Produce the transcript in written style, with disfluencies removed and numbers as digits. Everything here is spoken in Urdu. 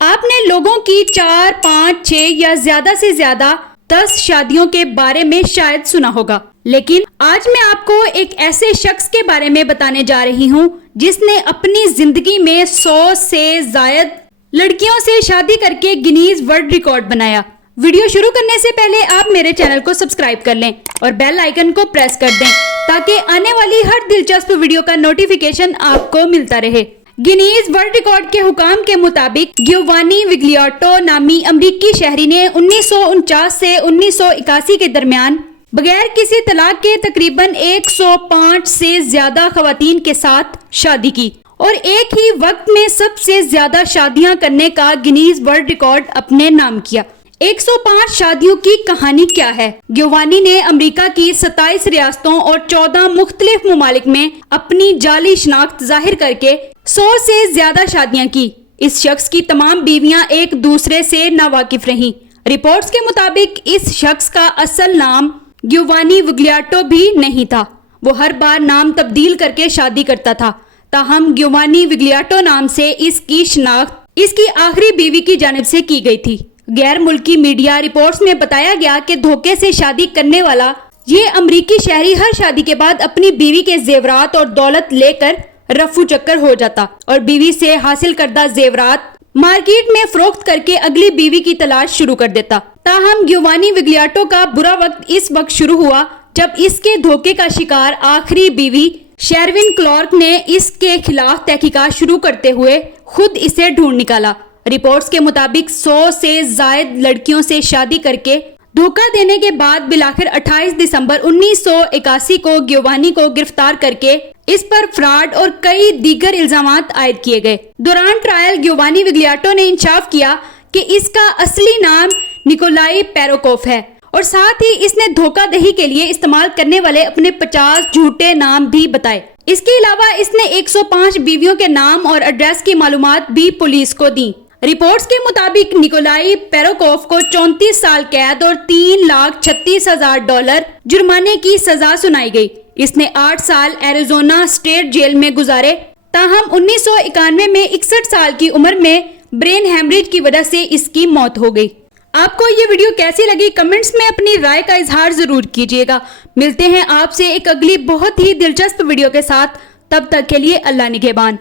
آپ نے لوگوں کی 4, 5, 6 یا زیادہ سے زیادہ 10 شادیوں کے بارے میں شاید سنا ہوگا، لیکن آج میں آپ کو ایک ایسے شخص کے بارے میں بتانے جا رہی ہوں جس نے اپنی زندگی میں 100 سے زائد لڑکیوں سے شادی کر کے گینیز ورلڈ ریکارڈ بنایا۔ ویڈیو شروع کرنے سے پہلے آپ میرے چینل کو سبسکرائب کر لیں اور بیل آئیکن کو پریس کر دیں تاکہ آنے والی ہر دلچسپ ویڈیو کا نوٹیفیکیشن آپ کو ملتا رہے۔ گینیز ورلڈ ریکارڈ کے حکام کے مطابق گیوانی وگلیاٹو نامی امریکی شہری نے 1949 سے 1981 کے درمیان بغیر کسی طلاق کے تقریباً 105 سے زیادہ خواتین کے ساتھ شادی کی اور ایک ہی وقت میں سب سے زیادہ شادیاں کرنے کا گینیز ورلڈ ریکارڈ اپنے نام کیا۔ 105 شادیوں کی کہانی کیا ہے؟ گیوانی نے امریکہ کی 27 ریاستوں اور 14 مختلف ممالک میں اپنی جعلی شناخت ظاہر کر کے 100 سے زیادہ شادیاں کی۔ اس شخص کی تمام بیویاں ایک دوسرے سے ناواقف رہیں۔ رپورٹس کے مطابق اس شخص کا اصل نام گیوانی وگلیاٹو بھی نہیں تھا۔ وہ ہر بار نام تبدیل کر کے شادی کرتا تھا، تاہم گیوانی وگلیاٹو نام سے اس کی شناخت اس کی آخری بیوی کی جانب سے کی گئی تھی۔ غیر ملکی میڈیا رپورٹس میں بتایا گیا کہ دھوکے سے شادی کرنے والا یہ امریکی شہری ہر شادی کے بعد اپنی بیوی کے زیورات اور دولت لے کر رفو چکر ہو جاتا اور بیوی سے حاصل کردہ زیورات مارکیٹ میں فروخت کر کے اگلی بیوی کی تلاش شروع کر دیتا۔ تاہم گیوانی وگلیاٹو کا برا وقت اس وقت شروع ہوا جب اس کے دھوکے کا شکار آخری بیوی شیروین کلارک نے اس کے خلاف تحقیقات شروع کرتے ہوئے خود اسے ڈھونڈ نکالا۔ رپورٹس کے مطابق 100 سے زائد لڑکیوں سے شادی کر کے دھوکہ دینے کے بعد بالآخر 28 دسمبر 1981 کو گیوانی کو گرفتار کر کے اس پر فراڈ اور کئی دیگر الزامات عائد کیے گئے۔ دوران ٹرائل گیوانی وگلیاٹو نے انکشاف کیا کہ اس کا اصلی نام نیکولائی پیروکوف ہے اور ساتھ ہی اس نے دھوکہ دہی کے لیے استعمال کرنے والے اپنے 50 جھوٹے نام بھی بتائے۔ اس کے علاوہ اس نے 105 بیویوں کے نام اور ایڈریس کی معلومات بھی پولیس کو دیں۔ رپورٹس کے مطابق نیکولائی پیروکوف کو 34 سال قید اور $3,36,000 جرمانے کی سزا سنائی گئی۔ اس نے 8 سال ایریزونا اسٹیٹ جیل میں گزارے، تاہم 1991 میں 61 سال کی عمر میں برین ہیمریج کی وجہ سے اس کی موت ہو گئی۔ آپ کو یہ ویڈیو کیسی لگی؟ کمنٹس میں اپنی رائے کا اظہار ضرور کیجیے گا۔ ملتے ہیں آپ سے ایک اگلی بہت ہی دلچسپ ویڈیو کے ساتھ، تب تک کے لیے اللہ نگہبان۔